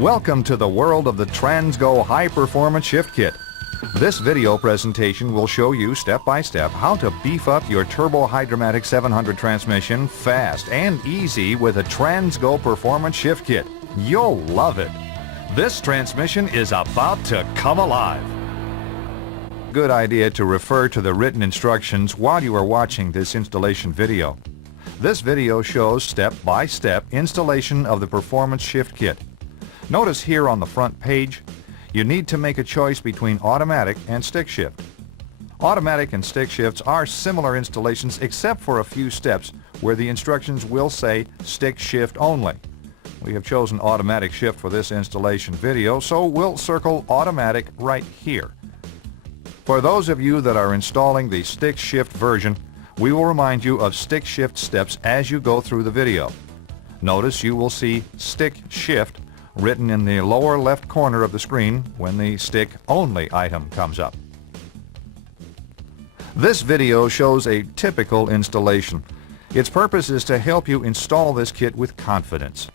Welcome to the world of the Transgo High Performance Shift Kit. This video presentation will show you step by step how to beef up your Turbo Hydromatic 700 transmission fast and easy with a Transgo Performance Shift Kit. You'll love it. This transmission is about to come alive. Good idea to refer to the written instructions while you are watching this installation video. This video shows step-by-step installation of the Performance Shift Kit. Notice here on the front page, you need to make a choice between automatic and stick shift. Automatic and stick shifts are similar installations except for a few steps where the instructions will say stick shift only. We have chosen automatic shift for this installation video, so we'll circle automatic right here. For those of you that are installing the stick shift version, we will remind you of stick shift steps as you go through the video. Notice you will see stick shift written in the lower left corner of the screen when the stick only item comes up. This video shows a typical installation. Its purpose is to help you install this kit with confidence.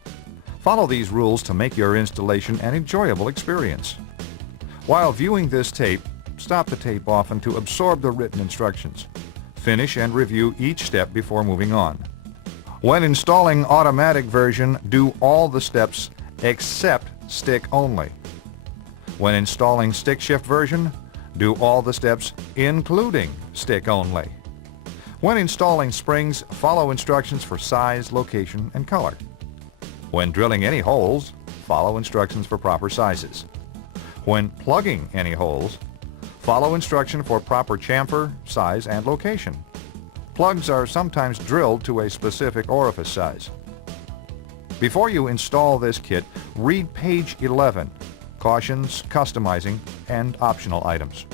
Follow these rules to make your installation an enjoyable experience. While viewing this tape, stop the tape often to absorb the written instructions. Finish and review each step before moving on. When installing automatic version, do all the steps except stick only. When installing stick shift version, do all the steps including stick only. When installing springs, follow instructions for size, location, and color. When drilling any holes, follow instructions for proper sizes. When plugging any holes, follow instruction for proper chamfer, size, and location. Plugs are sometimes drilled to a specific orifice size. Before you install this kit, read page 11, Cautions, Customizing, and Optional Items.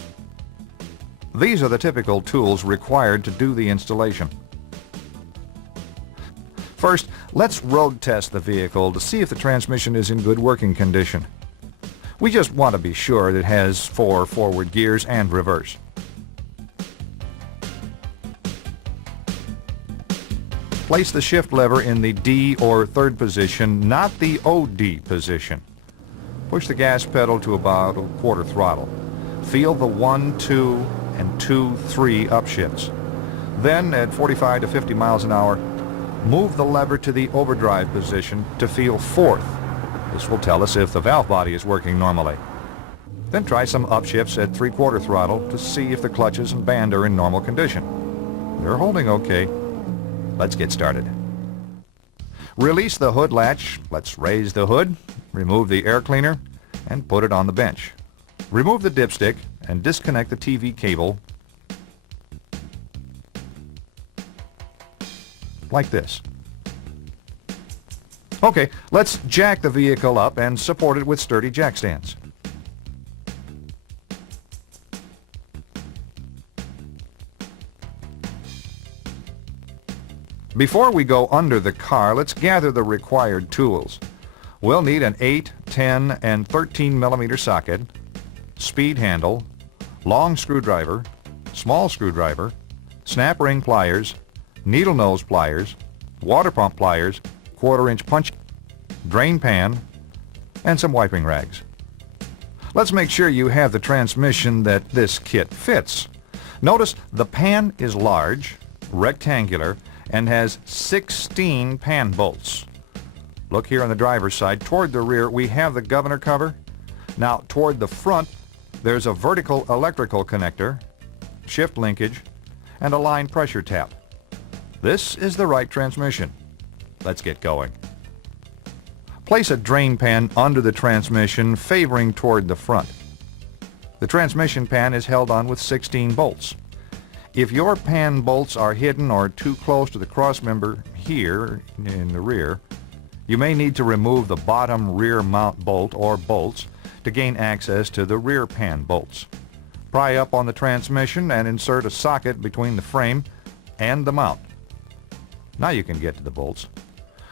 These are the typical tools required to do the installation. First, let's road test the vehicle to see if the transmission is in good working condition. We just want to be sure that it has 4 forward gears and reverse. Place the shift lever in the D or third position, not the OD position. Push the gas pedal to about a quarter throttle. Feel the 1, 2, and 2, 3 upshifts. Then, at 45 to 50 miles an hour, move the lever to the overdrive position to feel 4th. This will tell us if the valve body is working normally. Then try some upshifts at 3/4 throttle to see if the clutches and band are in normal condition. They're holding okay. Let's get started. Release the hood latch. Let's raise the hood, remove the air cleaner, and put it on the bench. Remove the dipstick and disconnect the TV cable like this. Okay, let's jack the vehicle up and support it with sturdy jack stands. Before we go under the car, let's gather the required tools. We'll need an 8, 10, and 13 millimeter socket, speed handle, long screwdriver, small screwdriver, snap ring pliers, needle nose pliers, water pump pliers, 1/4-inch punch, drain pan, and some wiping rags. Let's make sure you have the transmission that this kit fits. Notice the pan is large, rectangular, and has 16 pan bolts. Look here on the driver's side. Toward the rear, we have the governor cover. Now, toward the front, there's a vertical electrical connector, shift linkage, and a line pressure tap. This is the right transmission. Let's get going. Place a drain pan under the transmission, favoring toward the front. The transmission pan is held on with 16 bolts. If your pan bolts are hidden or too close to the crossmember here in the rear, you may need to remove the bottom rear mount bolt or bolts to gain access to the rear pan bolts. Pry up on the transmission and insert a socket between the frame and the mount. Now you can get to the bolts.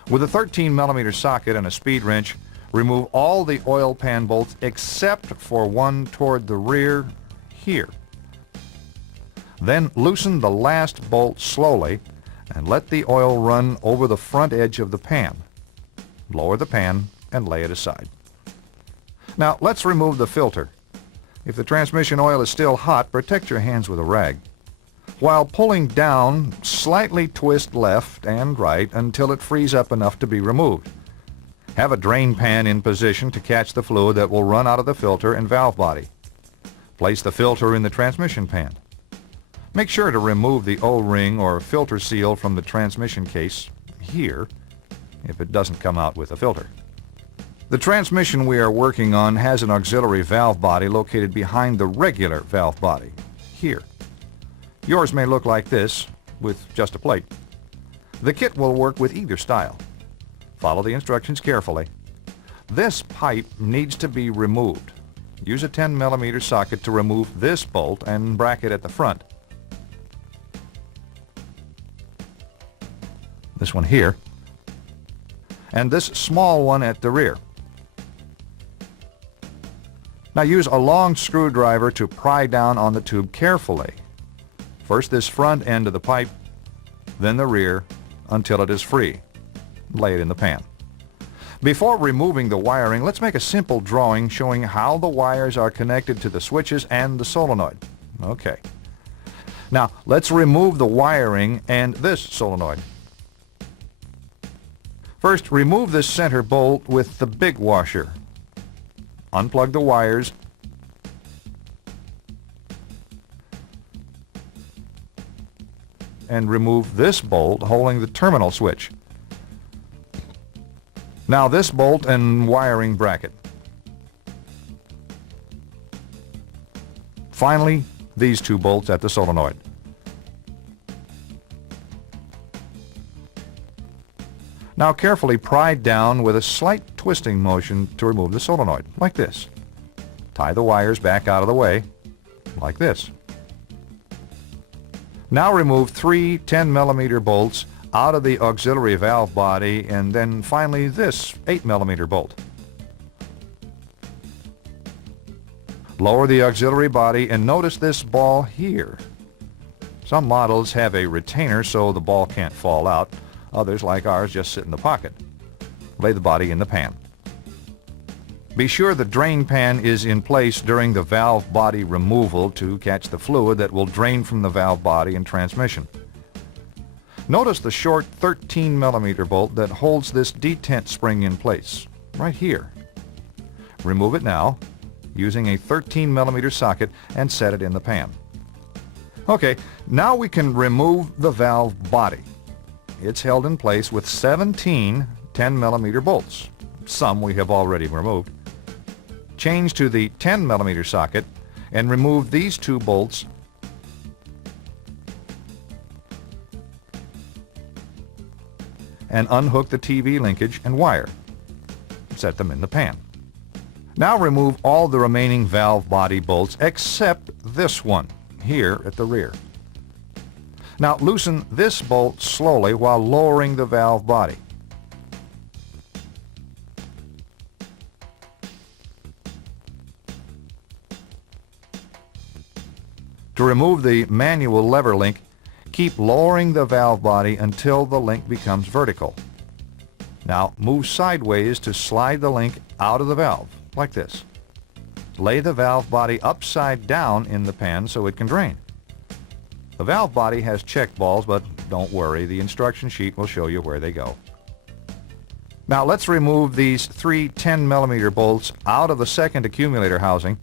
With a 13 millimeter socket and a speed wrench, remove all the oil pan bolts except for one toward the rear here. Then loosen the last bolt slowly and let the oil run over the front edge of the pan. Lower the pan and lay it aside. Now let's remove the filter. If the transmission oil is still hot, protect your hands with a rag. While pulling down, slightly twist left and right until it frees up enough to be removed. Have a drain pan in position to catch the fluid that will run out of the filter and valve body. Place the filter in the transmission pan. Make sure to remove the O-ring or filter seal from the transmission case here if it doesn't come out with a filter. The transmission we are working on has an auxiliary valve body located behind the regular valve body, here. Yours may look like this, with just a plate. The kit will work with either style. Follow the instructions carefully. This pipe needs to be removed. Use a 10mm socket to remove this bolt and bracket at the front. This one here. And this small one at the rear. Now use a long screwdriver to pry down on the tube carefully. First this front end of the pipe, then the rear, until it is free. Lay it in the pan. Before removing the wiring, let's make a simple drawing showing how the wires are connected to the switches and the solenoid. Okay. Now let's remove the wiring and this solenoid. First, remove this center bolt with the big washer. Unplug the wires and remove this bolt holding the terminal switch. Now this bolt and wiring bracket. Finally, these two bolts at the solenoid. Now carefully pry down with a slight twisting motion to remove the solenoid, like this. Tie the wires back out of the way, like this. Now remove three 10mm bolts out of the auxiliary valve body, and then finally this 8mm bolt. Lower the auxiliary body and notice this ball here. Some models have a retainer so the ball can't fall out. Others, like ours, just sit in the pocket. Lay the body in the pan. Be sure the drain pan is in place during the valve body removal to catch the fluid that will drain from the valve body and transmission. Notice the short 13mm bolt that holds this detent spring in place, right here. Remove it now, using a 13mm socket, and set it in the pan. Okay, now we can remove the valve body. It's held in place with 17 10mm bolts. Some we have already removed. Change to the 10mm socket and remove these two bolts and unhook the TV linkage and wire. Set them in the pan. Now remove all the remaining valve body bolts except this one here at the rear. Now loosen this bolt slowly while lowering the valve body. To remove the manual lever link, keep lowering the valve body until the link becomes vertical. Now move sideways to slide the link out of the valve, like this. Lay the valve body upside down in the pan so it can drain. The valve body has check balls, but don't worry, the instruction sheet will show you where they go. Now let's remove these three 10mm bolts out of the second accumulator housing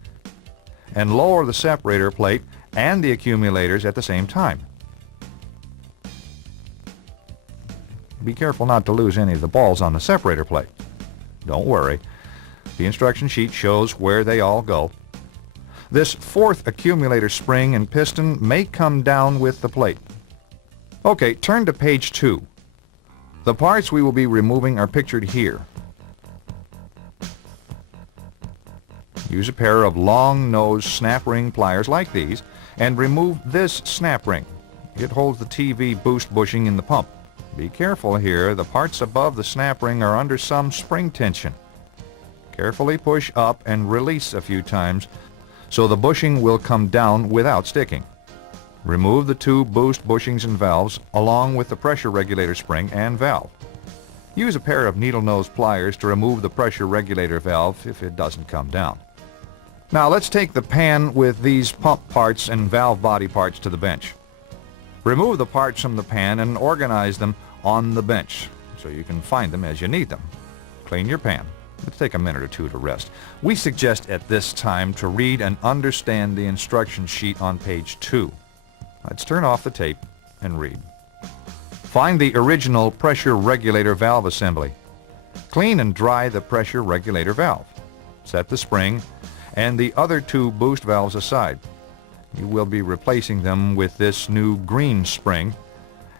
and lower the separator plate and the accumulators at the same time. Be careful not to lose any of the balls on the separator plate. Don't worry, the instruction sheet shows where they all go. This fourth accumulator spring and piston may come down with the plate. Okay, turn to page 2. The parts we will be removing are pictured here. Use a pair of long-nosed snap ring pliers like these and remove this snap ring. It holds the TV boost bushing in the pump. Be careful here, the parts above the snap ring are under some spring tension. Carefully push up and release a few times so the bushing will come down without sticking. Remove the two boost bushings and valves along with the pressure regulator spring and valve. Use a pair of needle nose pliers to remove the pressure regulator valve if it doesn't come down. Now let's take the pan with these pump parts and valve body parts to the bench. Remove the parts from the pan and organize them on the bench so you can find them as you need them. Clean your pan. Let's take a minute or two to rest. We suggest at this time to read and understand the instruction sheet on page 2. Let's turn off the tape and read. Find the original pressure regulator valve assembly. Clean and dry the pressure regulator valve. Set the spring and the other 2 boost valves aside. You will be replacing them with this new green spring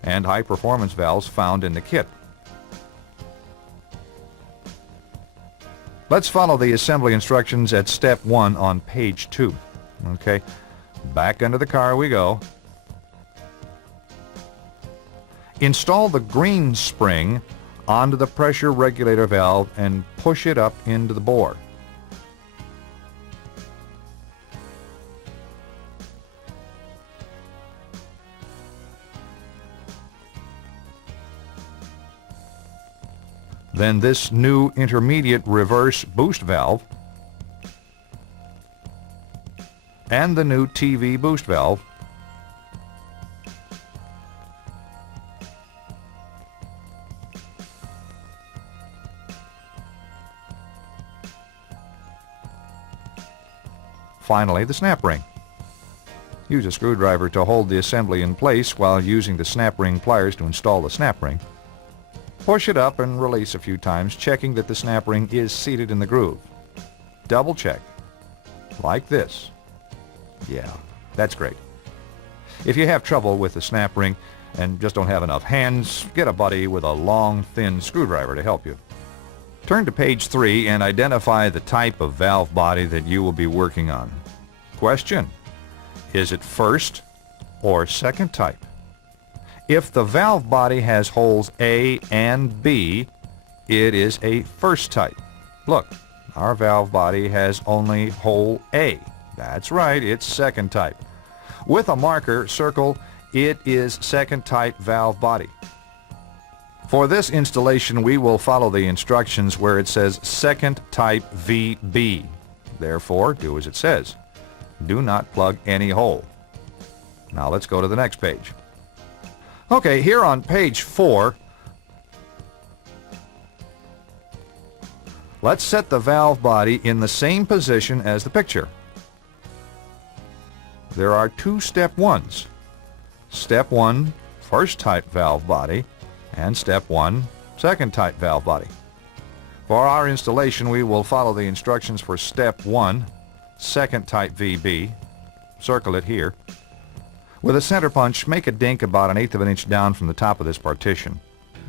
and high-performance valves found in the kit. Let's follow the assembly instructions at step 1 on page 2. Okay, back under the car we go. Install the green spring onto the pressure regulator valve and push it up into the bore. Then this new intermediate reverse boost valve and the new TV boost valve. Finally, the snap ring. Use a screwdriver to hold the assembly in place while using the snap ring pliers to install the snap ring. Push it up and release a few times, checking that the snap ring is seated in the groove. Double check. Like this. Yeah, that's great. If you have trouble with the snap ring and just don't have enough hands, get a buddy with a long, thin screwdriver to help you. Turn to page 3 and identify the type of valve body that you will be working on. Question: is it first or second type? If the valve body has holes A and B, it is a first type. Look, our valve body has only hole A. That's right, it's second type. With a marker, circle, it is second type valve body. For this installation, we will follow the instructions where it says second type VB. Therefore, do as it says. Do not plug any hole. Now let's go to the next page. Okay, here on page 4, let's set the valve body in the same position as the picture. There are 2 step 1s. Step 1, first type valve body, and step 1, second type valve body. For our installation, we will follow the instructions for step 1, second type VB. Circle it here. With a center punch, make a dink about 1/8 of an inch down from the top of this partition,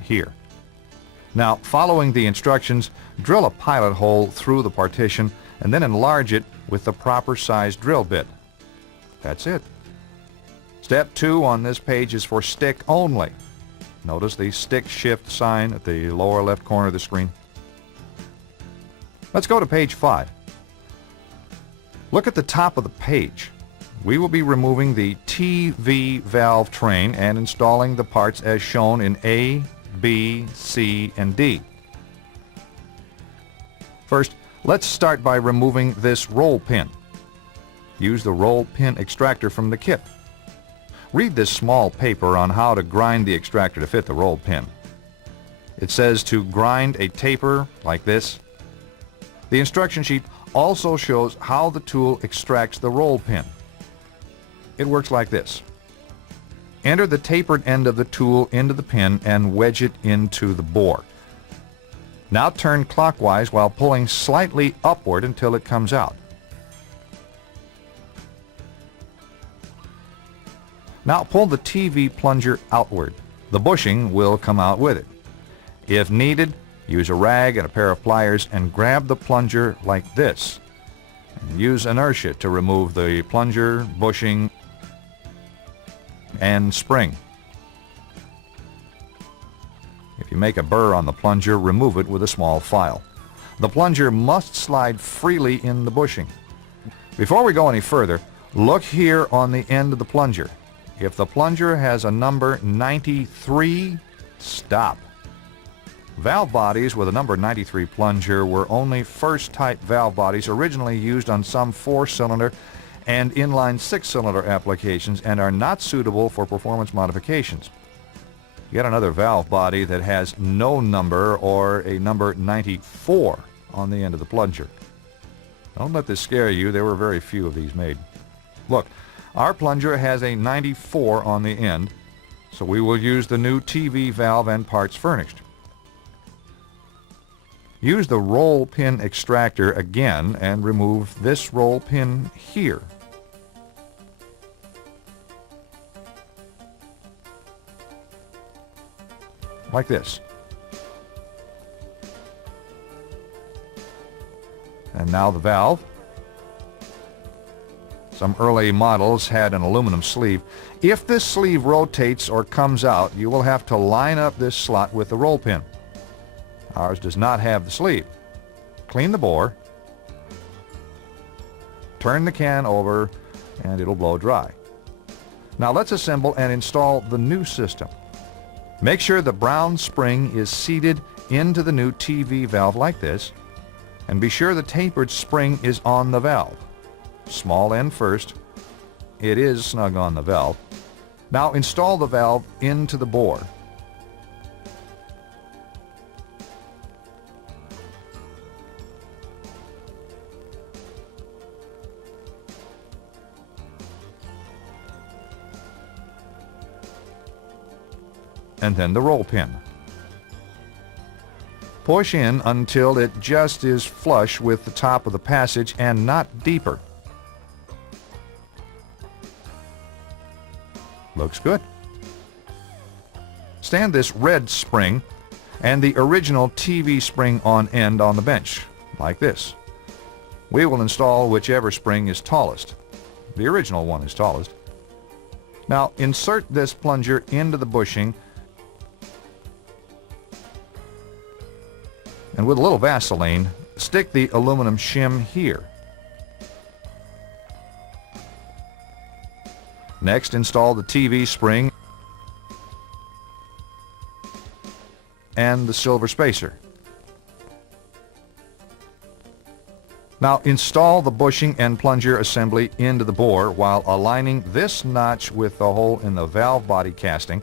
here. Now, following the instructions, drill a pilot hole through the partition and then enlarge it with the proper size drill bit. That's it. Step 2 on this page is for stick only. Notice the stick shift sign at the lower left corner of the screen. Let's go to page 5. Look at the top of the page. We will be removing the TV valve train and installing the parts as shown in A, B, C, and D. First, let's start by removing this roll pin. Use the roll pin extractor from the kit. Read this small paper on how to grind the extractor to fit the roll pin. It says to grind a taper like this. The instruction sheet also shows how the tool extracts the roll pin. It works like this. Enter the tapered end of the tool into the pin and wedge it into the bore. Now turn clockwise while pulling slightly upward until it comes out. Now pull the TV plunger outward. The bushing will come out with it. If needed, use a rag and a pair of pliers and grab the plunger like this. And use inertia to remove the plunger, bushing, and spring. If you make a burr on the plunger, remove it with a small file. The plunger must slide freely in the bushing. Before we go any further, look here on the end of the plunger. If the plunger has a number 93, stop. Valve bodies with a number 93 plunger were only first-type valve bodies originally used on some 4-cylinder and inline 6-cylinder applications and are not suitable for performance modifications. Yet another valve body that has no number or a number 94 on the end of the plunger. Don't let this scare you. There were very few of these made. Look, our plunger has a 94 on the end, so we will use the new TV valve and parts furnished. Use the roll pin extractor again and remove this roll pin here. Like this. And now the valve. Some early models had an aluminum sleeve. If this sleeve rotates or comes out, you will have to line up this slot with the roll pin. Ours does not have the sleeve. Clean the bore, turn the can over, and it'll blow dry. Now let's assemble and install the new system. Make sure the brown spring is seated into the new TV valve like this, and be sure the tapered spring is on the valve. Small end first. It is snug on the valve. Now install the valve into the bore. And then the roll pin. Push in until it just is flush with the top of the passage and not deeper. Looks good. Stand this red spring and the original TV spring on end on the bench, like this. We will install whichever spring is tallest. The original one is tallest. Now insert this plunger into the bushing and with a little Vaseline, stick the aluminum shim here. Next, install the TV spring and the silver spacer. Now install the bushing and plunger assembly into the bore while aligning this notch with the hole in the valve body casting.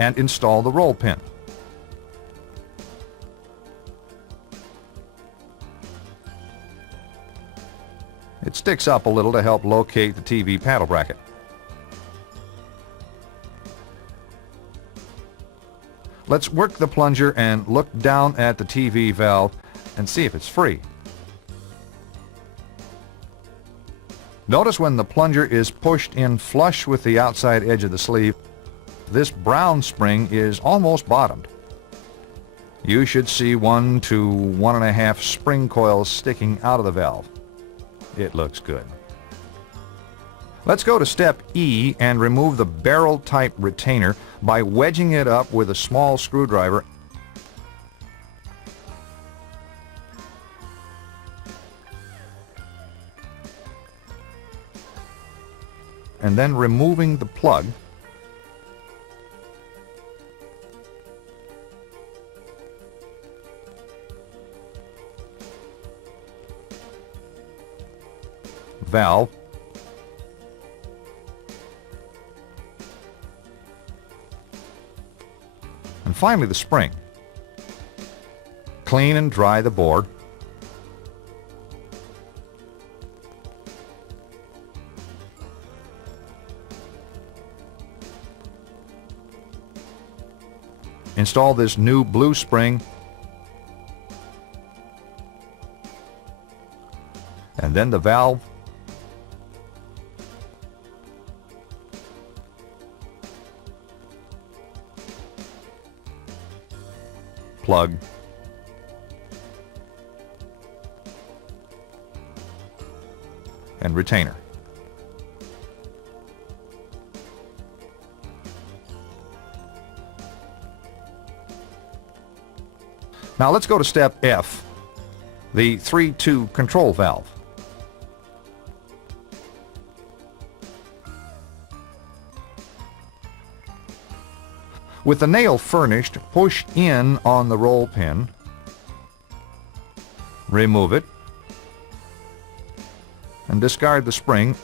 And install the roll pin. It sticks up a little to help locate the TV paddle bracket. Let's work the plunger and look down at the TV valve and see if it's free. Notice when the plunger is pushed in flush with the outside edge of the sleeve, this brown spring is almost bottomed. You should see 1 to 1.5 spring coils sticking out of the valve. It looks good. Let's go to step E and remove the barrel type retainer by wedging it up with a small screwdriver. And then removing the plug. Valve, and finally the spring. Clean and dry the bore. Install this new blue spring and then the valve, plug, and retainer. Now let's go to step F, the 3-2 control valve. With the nail furnished, push in on the roll pin, remove it, and discard the spring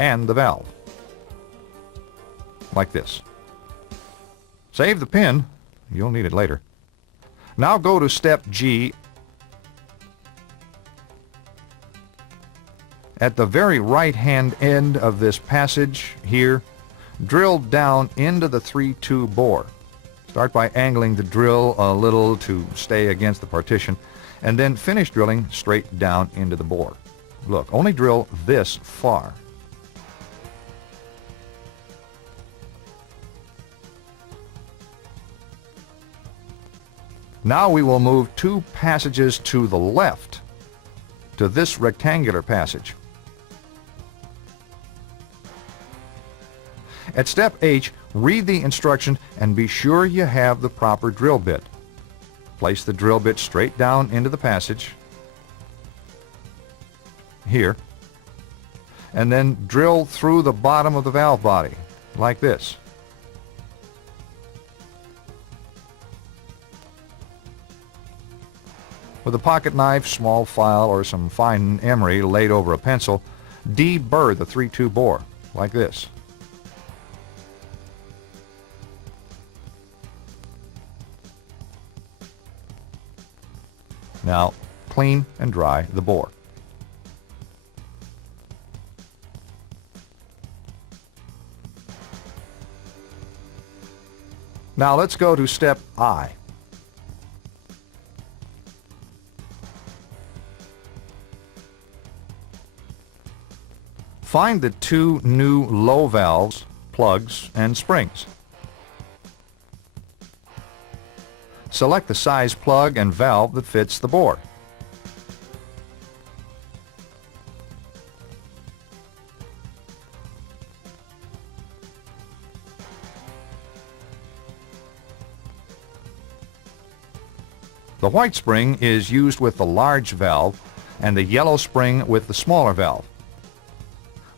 and the valve, like this. Save the pin, you'll need it later. Now go to step G. At the very right-hand end of this passage here, drill down into the 3-2 bore. Start by angling the drill a little to stay against the partition, and then finish drilling straight down into the bore. Look, only drill this far. Now we will move 2 passages to the left to this rectangular passage. At step H, read the instruction and be sure you have the proper drill bit. Place the drill bit straight down into the passage, here, and then drill through the bottom of the valve body, like this. With a pocket knife, small file, or some fine emery laid over a pencil, deburr the 3-2 bore, like this. Now, clean and dry the bore. Now let's go to step I. Find the 2 new low valves, plugs, and springs. Select the size plug and valve that fits the bore. The white spring is used with the large valve and the yellow spring with the smaller valve.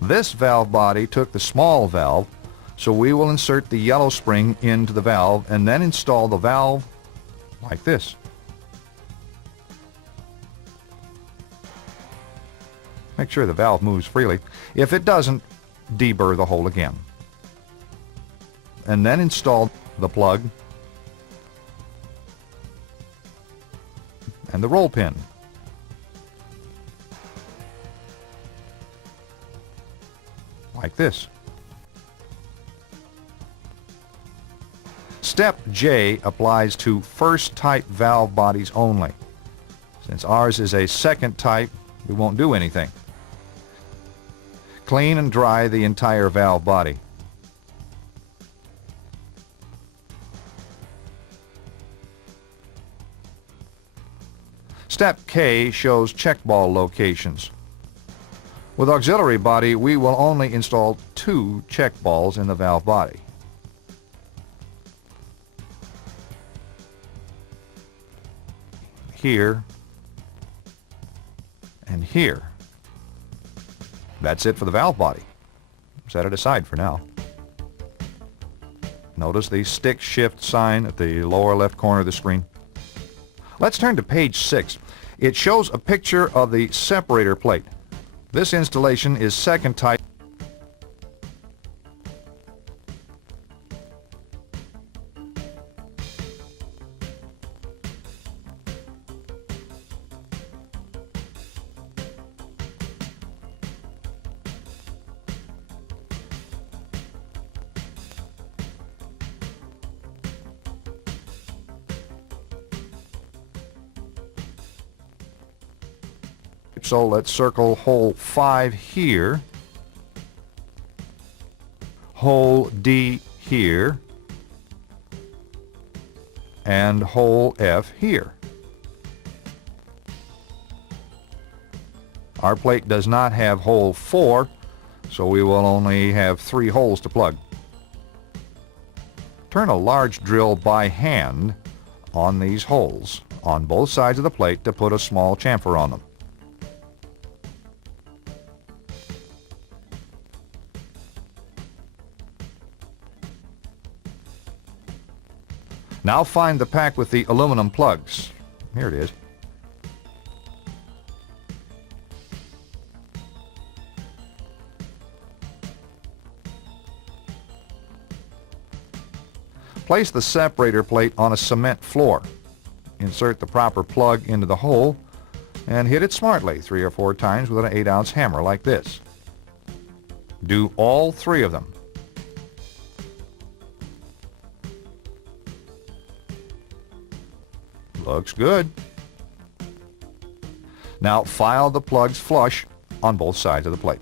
This valve body took the small valve, so we will insert the yellow spring into the valve and then install the valve like this. Make sure the valve moves freely. If it doesn't, deburr the hole again. And then install the plug and the roll pin. Like this. Step J applies to first type valve bodies only. Since ours is a second type, we won't do anything. Clean and dry the entire valve body. Step K shows checkball locations. With auxiliary body, we will only install 2 checkballs in the valve body. Here and here. That's it for the valve body. Set it aside for now. Notice the stick shift sign at the lower left corner of the screen. Let's turn to page 6. It shows a picture of the separator plate. This installation is second type. So let's circle hole 5 here, hole D here, and hole F here. Our plate does not have hole 4, so we will only have 3 holes to plug. Turn a large drill by hand on these holes on both sides of the plate to put a small chamfer on them. Now find the pack with the aluminum plugs. Here it is. Place the separator plate on a cement floor. Insert the proper plug into the hole and hit it smartly 3 or 4 times with an 8-ounce hammer like this. Do all 3 of them. Looks good. Now file the plugs flush on both sides of the plate.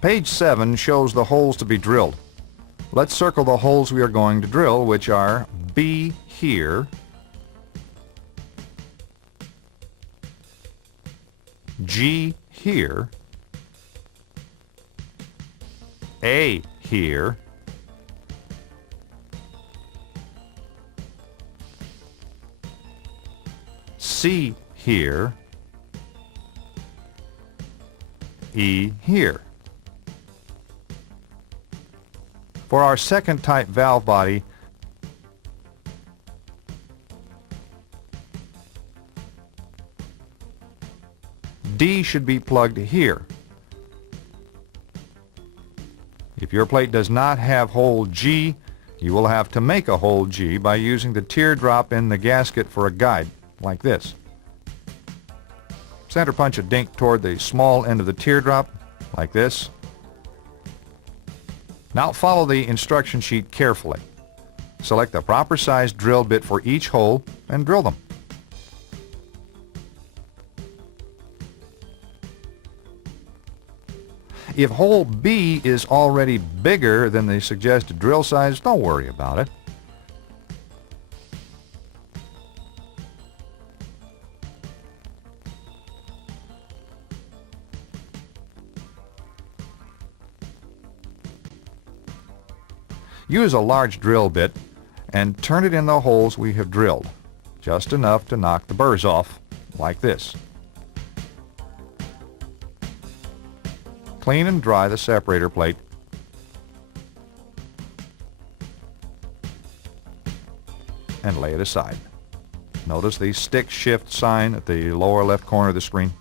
Page 7 shows the holes to be drilled. Let's circle the holes we are going to drill, which are B here, G here, A here, C here, E here. For our second type valve body, D should be plugged here. If your plate does not have hole G, you will have to make a hole G by using the teardrop in the gasket for a guide, like this. Center punch a dink toward the small end of the teardrop, like this. Now follow the instruction sheet carefully. Select the proper size drill bit for each hole and drill them. If hole B is already bigger than the suggested drill size, don't worry about it. Use a large drill bit and turn it in the holes we have drilled, just enough to knock the burrs off, like this. Clean and dry the separator plate. And lay it aside. Notice the stick shift sign at the lower left corner of the screen.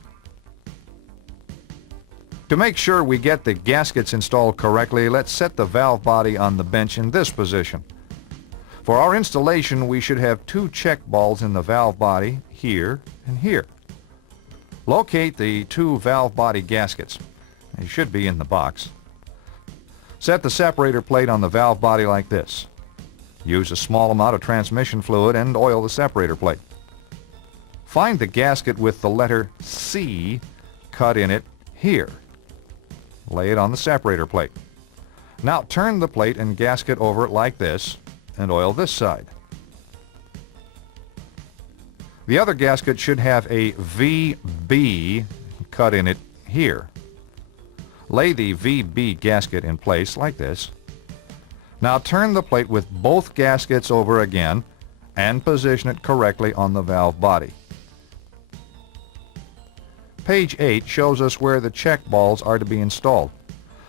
To make sure we get the gaskets installed correctly, let's set the valve body on the bench in this position. For our installation, we should have 2 check balls in the valve body, here and here. Locate the 2 valve body gaskets. They should be in the box. Set the separator plate on the valve body like this. Use a small amount of transmission fluid and oil the separator plate. Find the gasket with the letter C cut in it here. Lay it on the separator plate. Now turn the plate and gasket over it like this and oil this side. The other gasket should have a VB cut in it here. Lay the VB gasket in place like this. Now turn the plate with both gaskets over again and position it correctly on the valve body. Page 8 shows us where the check balls are to be installed.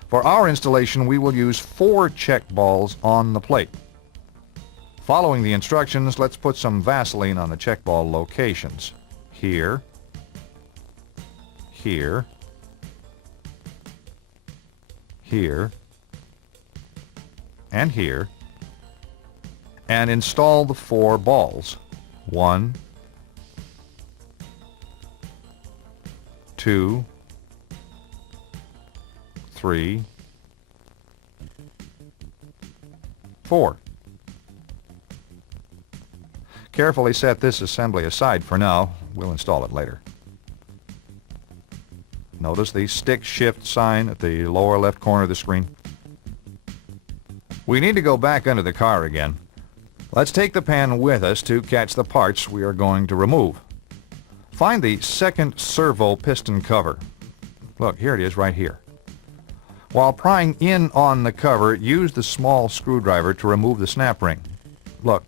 For our installation, we will use 4 check balls on the plate. Following the instructions, let's put some Vaseline on the check ball locations. Here, here, here, and here. And install the 4 balls. 1, 2, 3, 4. Carefully set this assembly aside for now. We'll install it later. Notice the stick shift sign at the lower left corner of the screen. We need to go back under the car again. Let's take the pan with us to catch the parts we are going to remove. Find the second servo piston cover. Look, here it is right here. While prying in on the cover, use the small screwdriver to remove the snap ring. Look,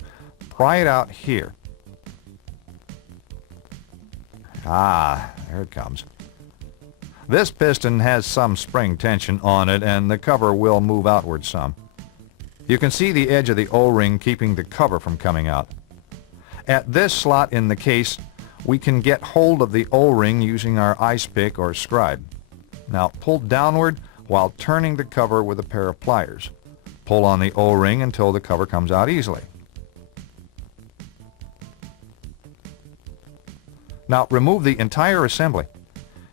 pry it out here. Ah, there it comes. This piston has some spring tension on it, and the cover will move outward some. You can see the edge of the O-ring keeping the cover from coming out. At this slot in the case, we can get hold of the O-ring using our ice pick or scribe. Now pull downward while turning the cover with a pair of pliers. Pull on the O-ring until the cover comes out easily. Now remove the entire assembly.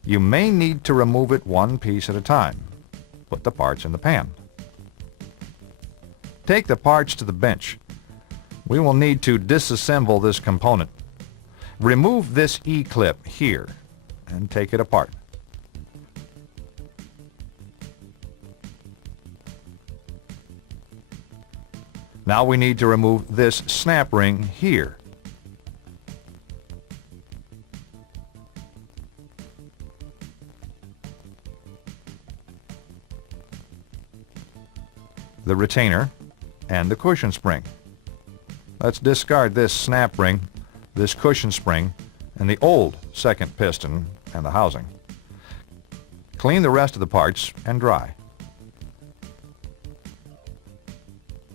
You may need to remove it one piece at a time. Put the parts in the pan. Take the parts to the bench. We will need to disassemble this component. Remove this E-clip here and take it apart. Now we need to remove this snap ring here. The retainer and the cushion spring. Let's discard this snap ring, this cushion spring, and the old second piston and the housing. Clean the rest of the parts and dry.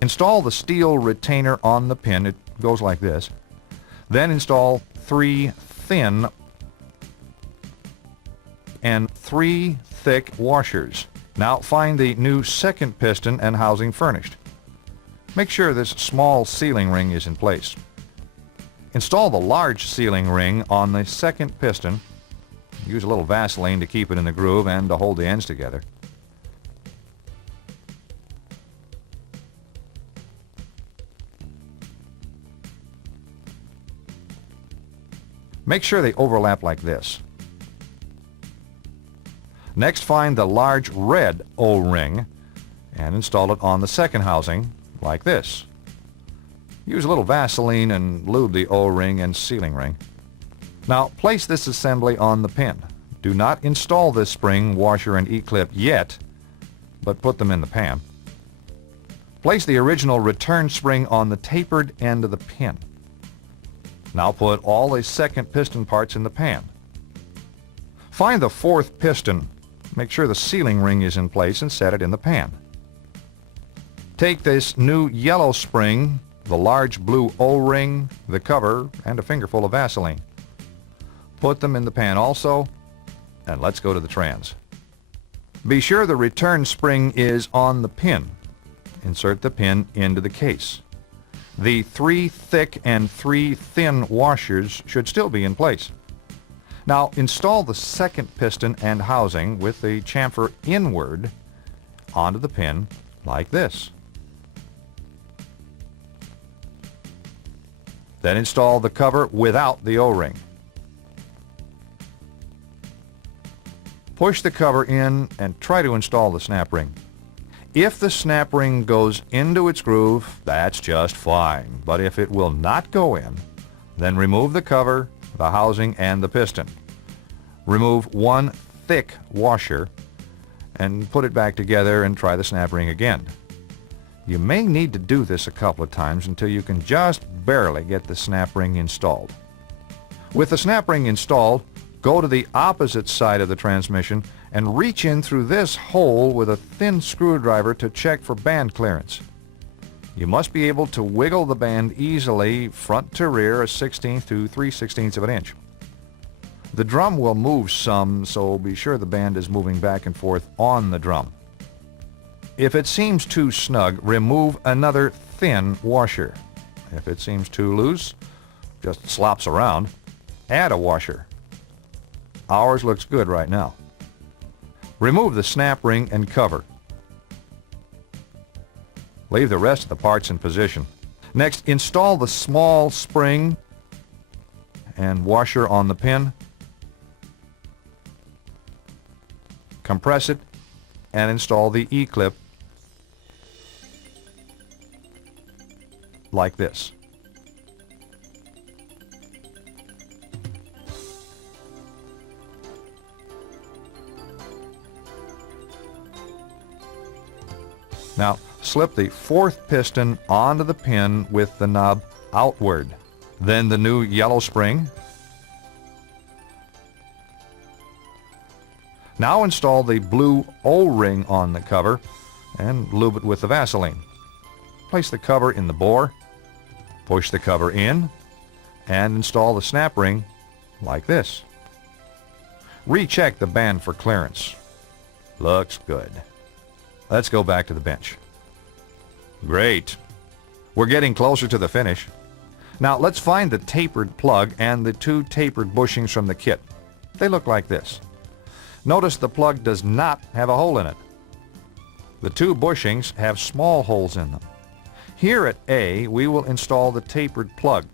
Install the steel retainer on the pin. It goes like this. Then install 3 thin and 3 thick washers. Now find the new second piston and housing furnished. Make sure this small sealing ring is in place. Install the large sealing ring on the second piston. Use a little Vaseline to keep it in the groove and to hold the ends together. Make sure they overlap like this. Next, find the large red O-ring and install it on the second housing like this. Use a little Vaseline and lube the O-ring and sealing ring. Now place this assembly on the pin. Do not install this spring, washer, and E-clip yet, but put them in the pan. Place the original return spring on the tapered end of the pin. Now put all the second piston parts in the pan. Find the fourth piston. Make sure the sealing ring is in place and set it in the pan. Take this new yellow spring, the large blue O-ring, the cover, and a fingerful of Vaseline. Put them in the pan also, and let's go to the trans. Be sure the return spring is on the pin. Insert the pin into the case. The 3 thick and 3 thin washers should still be in place. Now install the second piston and housing with the chamfer inward onto the pin like this. Then install the cover without the O-ring. Push the cover in and try to install the snap ring. If the snap ring goes into its groove, that's just fine. But if it will not go in, then remove the cover, the housing, and the piston. Remove 1 thick washer and put it back together and try the snap ring again. You may need to do this a couple of times until you can just barely get the snap ring installed. With the snap ring installed, go to the opposite side of the transmission and reach in through this hole with a thin screwdriver to check for band clearance. You must be able to wiggle the band easily front to rear 1/16 to 3/16 of an inch. The drum will move some, so be sure the band is moving back and forth on the drum. If it seems too snug, remove another thin washer. If it seems too loose, just slops around, add a washer. Ours looks good right now. Remove the snap ring and cover. Leave the rest of the parts in position. Next, install the small spring and washer on the pin. Compress it and install the E-clip. like this. Now, slip the fourth piston onto the pin with the knob outward. Then the new yellow spring. Now install the blue O-ring on the cover and lube it with the Vaseline. Place the cover in the bore, push the cover in, and install the snap ring like this. Recheck the band for clearance. Looks good. Let's go back to the bench. Great. We're getting closer to the finish. Now let's find the tapered plug and the two tapered bushings from the kit. They look like this. Notice the plug does not have a hole in it. The two bushings have small holes in them. Here at A, we will install the tapered plug.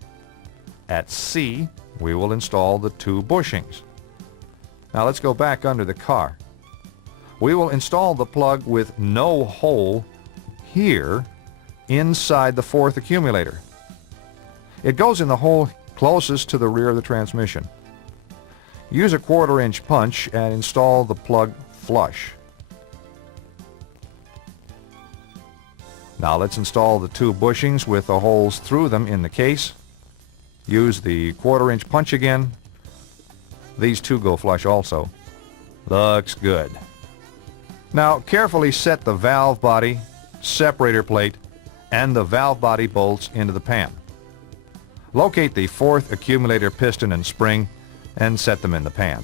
At C, we will install the two bushings. Now let's go back under the car. We will install the plug with no hole here inside the fourth accumulator. It goes in the hole closest to the rear of the transmission. Use a 1/4-inch punch and install the plug flush. Now let's install the two bushings with the holes through them in the case. Use the 1/4-inch punch again. These two go flush also. Looks good. Now carefully set the valve body, separator plate, and the valve body bolts into the pan. Locate the fourth accumulator piston and spring and set them in the pan.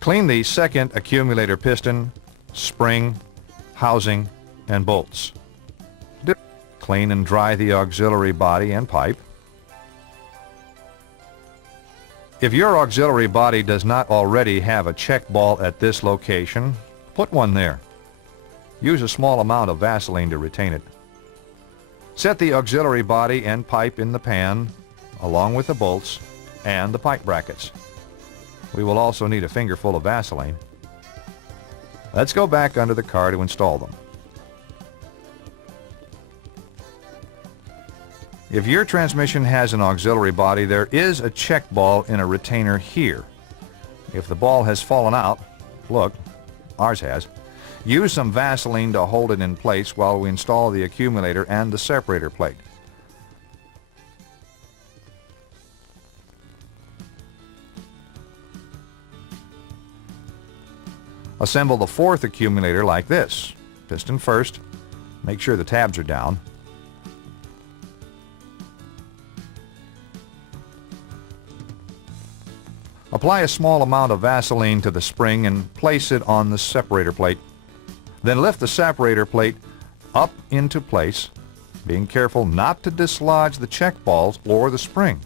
Clean the second accumulator piston, spring, housing, and bolts. Clean and dry the auxiliary body and pipe. If your auxiliary body does not already have a check ball at this location, put one there. Use a small amount of Vaseline to retain it. Set the auxiliary body and pipe in the pan, along with the bolts and the pipe brackets. We will also need a fingerful of Vaseline. Let's go back under the car to install them. If your transmission has an auxiliary body, there is a check ball in a retainer here. If the ball has fallen out, look, ours has, use some Vaseline to hold it in place while we install the accumulator and the separator plate. Assemble the fourth accumulator like this. Piston first. Make sure the tabs are down. Apply a small amount of Vaseline to the spring and place it on the separator plate. Then lift the separator plate up into place, being careful not to dislodge the check balls or the spring.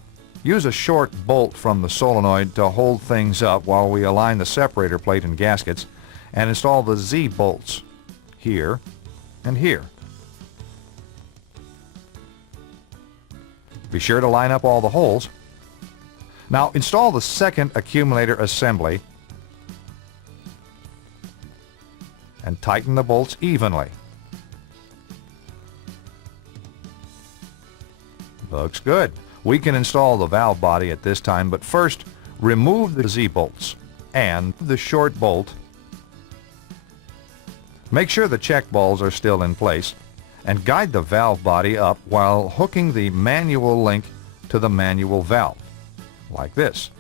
Use a short bolt from the solenoid to hold things up while we align the separator plate and gaskets and install the Z bolts here and here. Be sure to line up all the holes. Now install the second accumulator assembly and tighten the bolts evenly. Looks good. We can install the valve body at this time, but first remove the Z bolts and the short bolt. Make sure the check balls are still in place and guide the valve body up while hooking the manual link to the manual valve, like this.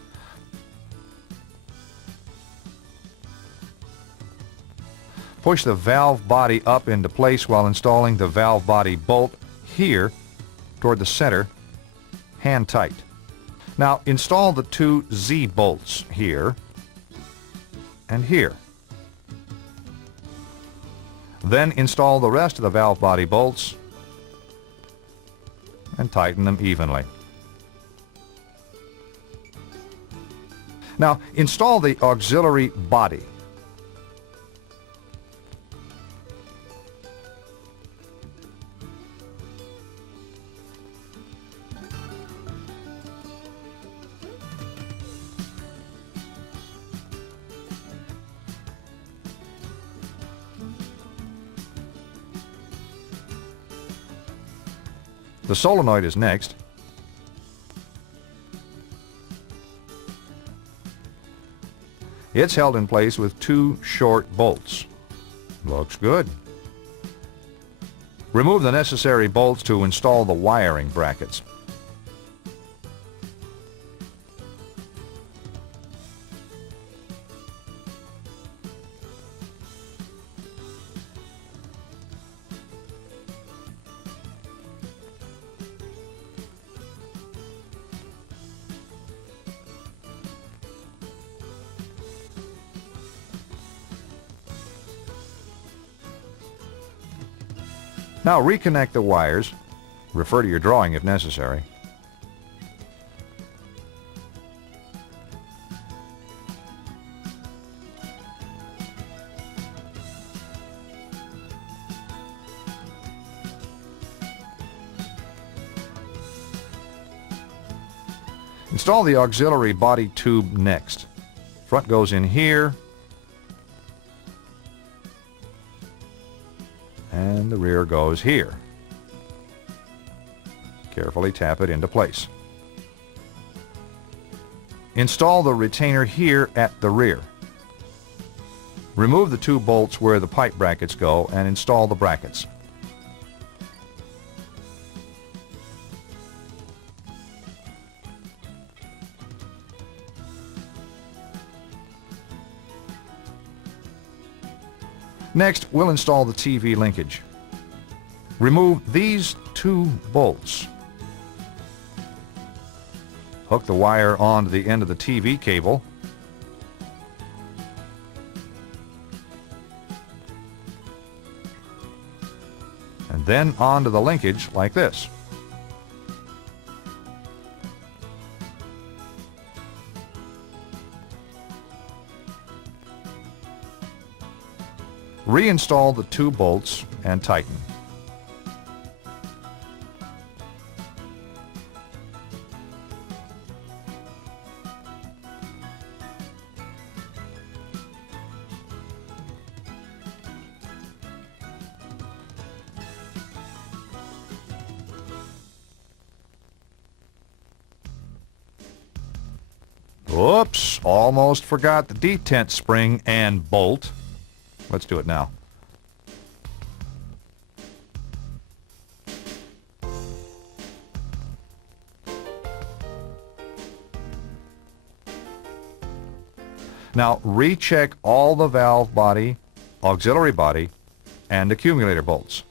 Push the valve body up into place while installing the valve body bolt here toward the center, hand tight. Now install the two Z bolts here and here. Then install the rest of the valve body bolts and tighten them evenly. Now install the auxiliary body. The solenoid is next. It's held in place with 2 short bolts. Looks good. Remove the necessary bolts to install the wiring brackets. Now reconnect the wires. Refer to your drawing if necessary. Install the auxiliary body tube next. Front goes in here, and the rear goes here. Carefully tap it into place. Install the retainer here at the rear. Remove the 2 bolts where the pipe brackets go and install the brackets. Next, we'll install the TV linkage. Remove these 2 bolts. Hook the wire onto the end of the TV cable. And then onto the linkage like this. Reinstall the 2 bolts and tighten. Oops, almost forgot the detent spring and bolt. Let's do it now. Now recheck all the valve body, auxiliary body, and accumulator bolts.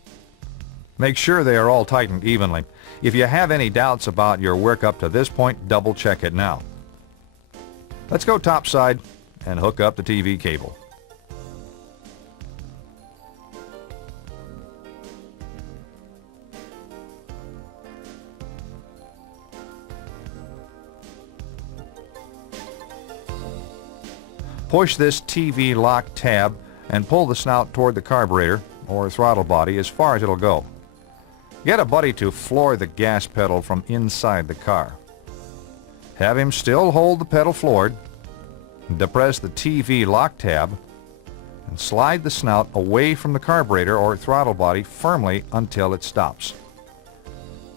Make sure they are all tightened evenly. If you have any doubts about your work up to this point, double check it now. Let's go topside and hook up the TV cable. Push this TV lock tab and pull the snout toward the carburetor or throttle body as far as it'll go. Get a buddy to floor the gas pedal from inside the car. Have him still hold the pedal floored, depress the TV lock tab, and slide the snout away from the carburetor or throttle body firmly until it stops.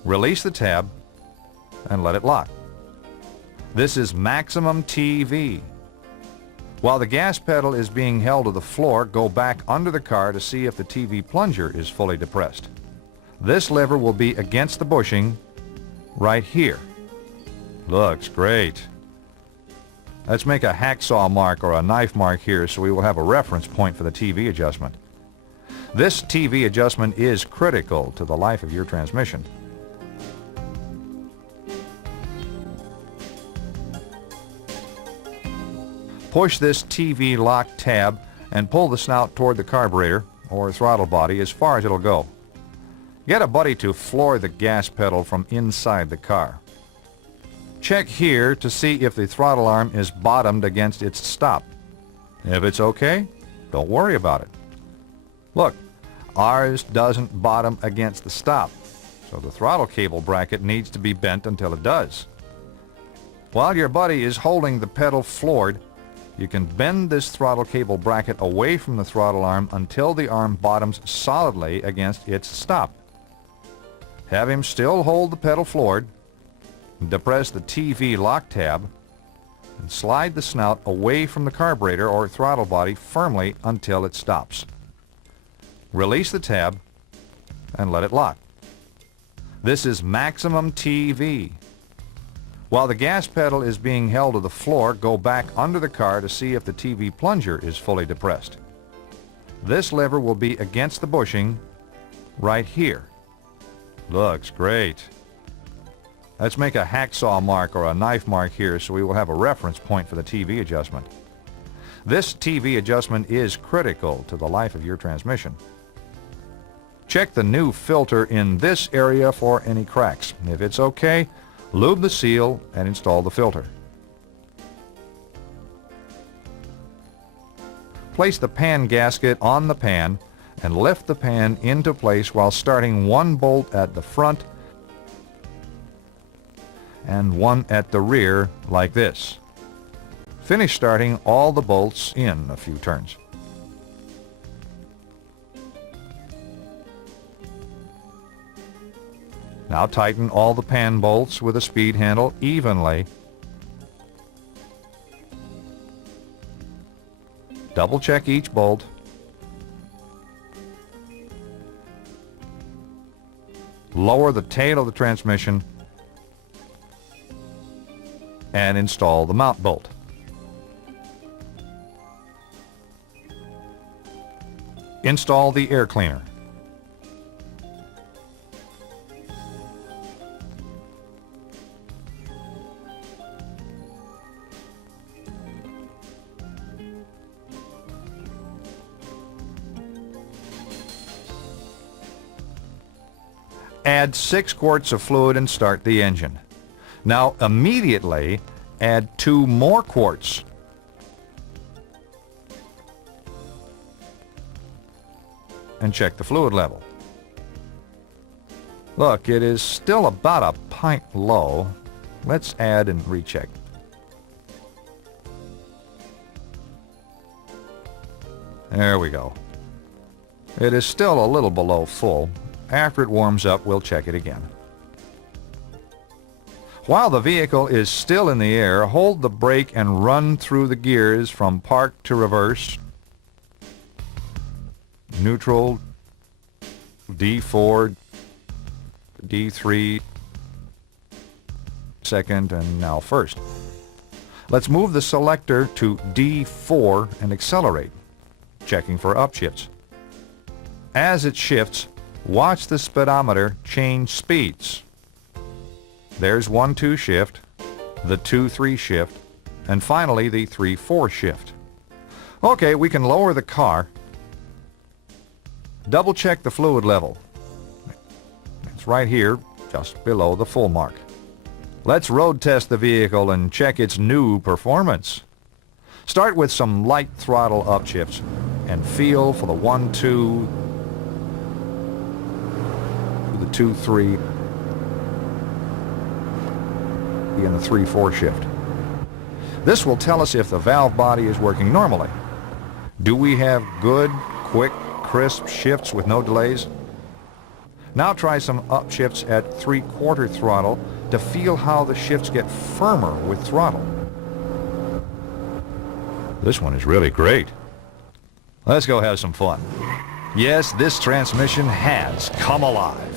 Release the tab and let it lock. This is maximum TV. While the gas pedal is being held to the floor, go back under the car to see if the TV plunger is fully depressed. This lever will be against the bushing right here. Looks great. Let's make a hacksaw mark or a knife mark here so we will have a reference point for the TV adjustment. This TV adjustment is critical to the life of your transmission. Push this TV lock tab and pull the snout toward the carburetor or throttle body as far as it'll go. Get a buddy to floor the gas pedal from inside the car. Check here to see if the throttle arm is bottomed against its stop. If it's okay, don't worry about it. Look, ours doesn't bottom against the stop, so the throttle cable bracket needs to be bent until it does. While your buddy is holding the pedal floored, you can bend this throttle cable bracket away from the throttle arm until the arm bottoms solidly against its stop. Have him still hold the pedal floored. Depress the TV lock tab and slide the snout away from the carburetor or throttle body firmly until it stops. Release the tab and let it lock. This is maximum TV. While the gas pedal is being held to the floor, go back under the car to see if the TV plunger is fully depressed. This lever will be against the bushing right here. Looks great. Let's make a hacksaw mark or a knife mark here so we will have a reference point for the TV adjustment. This TV adjustment is critical to the life of your transmission. Check the new filter in this area for any cracks. If it's okay, lube the seal and install the filter. Place the pan gasket on the pan and lift the pan into place while starting one bolt at the front and one at the rear like this. Finish starting all the bolts in a few turns. Now tighten all the pan bolts with a speed handle evenly. Double check each bolt. Lower the tail of the transmission and install the mount bolt. Install the air cleaner. Add 6 quarts of fluid and start the engine. Now immediately add 2 more quarts. And check the fluid level. Look, it is still about a pint low. Let's add and recheck. There we go. It is still a little below full. After it warms up, we'll check it again. While the vehicle is still in the air, hold the brake and run through the gears from park to reverse, neutral, D4, D3, second, and now first. Let's move the selector to D4 and accelerate, checking for upshifts. As it shifts, watch the speedometer change speeds. There's 1-2 shift, the 2-3 shift, and finally the 3-4 shift. Okay, we can lower the car. Double check the fluid level. It's right here, just below the full mark. Let's road test the vehicle and check its new performance. Start with some light throttle upshifts and feel for the 1-2, the 2-3, and the 3-4 shift. This will tell us if the valve body is working normally. Do we have good, quick, crisp shifts with no delays? Now try some upshifts at 3/4 throttle to feel how the shifts get firmer with throttle. This one is really great. Let's go have some fun. Yes, this transmission has come alive.